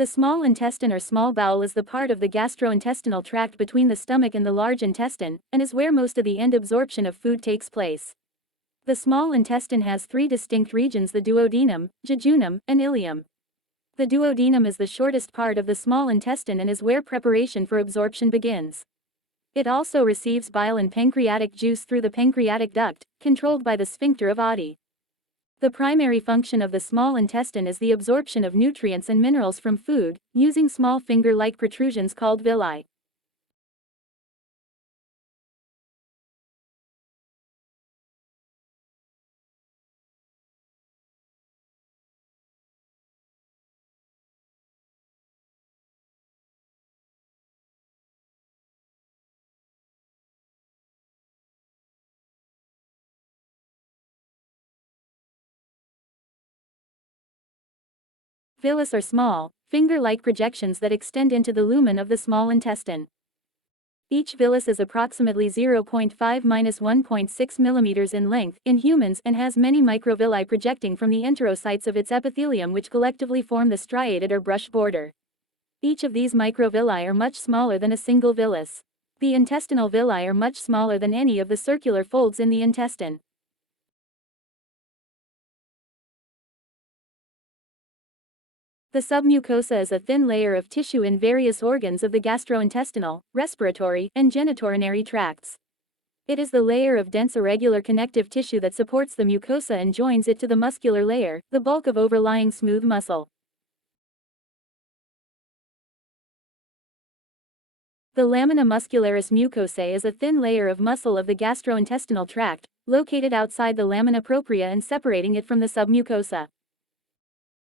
The small intestine or small bowel is the part of the gastrointestinal tract between the stomach and the large intestine, and is where most of the end absorption of food takes place. The small intestine has three distinct regions: the duodenum, jejunum, and ileum. The duodenum is the shortest part of the small intestine and is where preparation for absorption begins. It also receives bile and pancreatic juice through the pancreatic duct, controlled by the sphincter of Oddi. The primary function of the small intestine is the absorption of nutrients and minerals from food, using small finger-like protrusions called villi. Villus are small, finger-like projections that extend into the lumen of the small intestine. Each villus is approximately 0.5–1.6 mm in length in humans and has many microvilli projecting from the enterocytes of its epithelium, which collectively form the striated or brush border. Each of these microvilli are much smaller than a single villus. The intestinal villi are much smaller than any of the circular folds in the intestine. The submucosa is a thin layer of tissue in various organs of the gastrointestinal, respiratory, and genitourinary tracts. It is the layer of dense irregular connective tissue that supports the mucosa and joins it to the muscular layer, the bulk of overlying smooth muscle. The lamina muscularis mucosae is a thin layer of muscle of the gastrointestinal tract, located outside the lamina propria and separating it from the submucosa.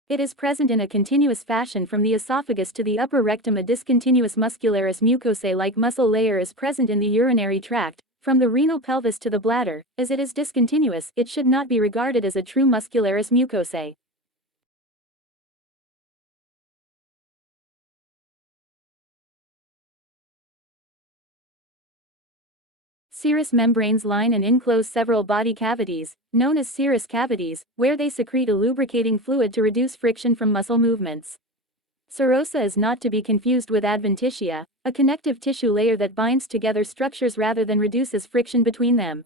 It is present in a continuous fashion from the esophagus to the upper rectum. A discontinuous muscularis mucosae-like muscle layer is present in the urinary tract, from the renal pelvis to the bladder. As it is discontinuous, it should not be regarded as a true muscularis mucosae. Serous membranes line and enclose several body cavities, known as serous cavities, where they secrete a lubricating fluid to reduce friction from muscle movements. Serosa is not to be confused with adventitia, a connective tissue layer that binds together structures rather than reduces friction between them.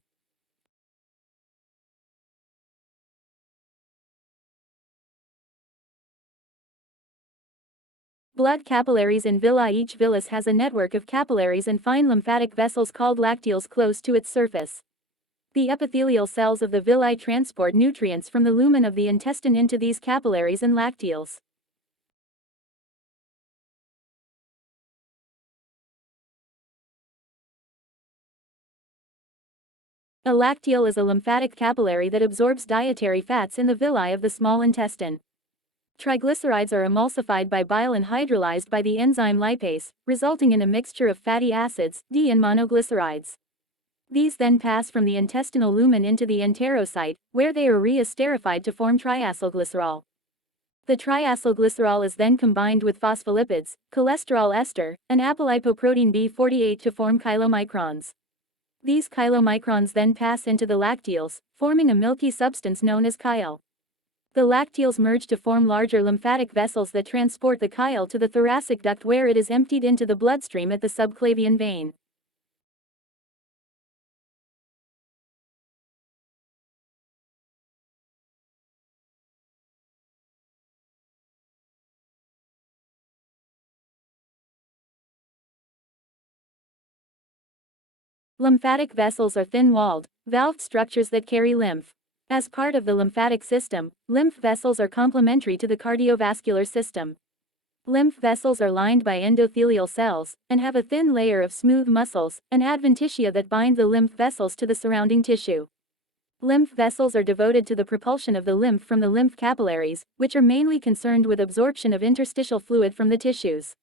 Blood capillaries in villi. Each villus has a network of capillaries and fine lymphatic vessels called lacteals close to its surface. The epithelial cells of the villi transport nutrients from the lumen of the intestine into these capillaries and lacteals. A lacteal is a lymphatic capillary that absorbs dietary fats in the villi of the small intestine. Triglycerides are emulsified by bile and hydrolyzed by the enzyme lipase, resulting in a mixture of fatty acids, D and monoglycerides. These then pass from the intestinal lumen into the enterocyte, where they are re-esterified to form triacylglycerol. The triacylglycerol is then combined with phospholipids, cholesterol ester, and apolipoprotein B48 to form chylomicrons. These chylomicrons then pass into the lacteals, forming a milky substance known as chyle. The lacteals merge to form larger lymphatic vessels that transport the chyle to the thoracic duct, where it is emptied into the bloodstream at the subclavian vein. Lymphatic vessels are thin-walled, valved structures that carry lymph. As part of the lymphatic system, lymph vessels are complementary to the cardiovascular system. Lymph vessels are lined by endothelial cells, and have a thin layer of smooth muscles, and adventitia that bind the lymph vessels to the surrounding tissue. Lymph vessels are devoted to the propulsion of the lymph from the lymph capillaries, which are mainly concerned with absorption of interstitial fluid from the tissues.